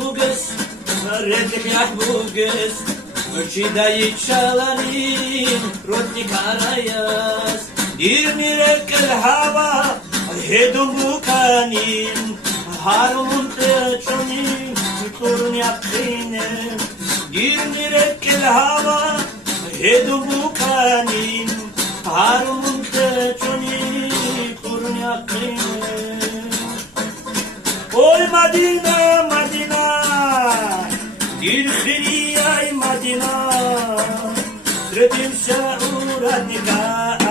bu göz, redlik yak bu göz. Öçidayı çalarin, rotnik arayaz. Dirmirekkel hava, hedum bu kanin. Harumun teçonin, kurun yakinen. Dirmirekkel hava, hedum bu kanin. Harumun teçonin, kurun yakinen. Oy Madina, Madina, dil khiri ay Madina, tredim şaur adnika.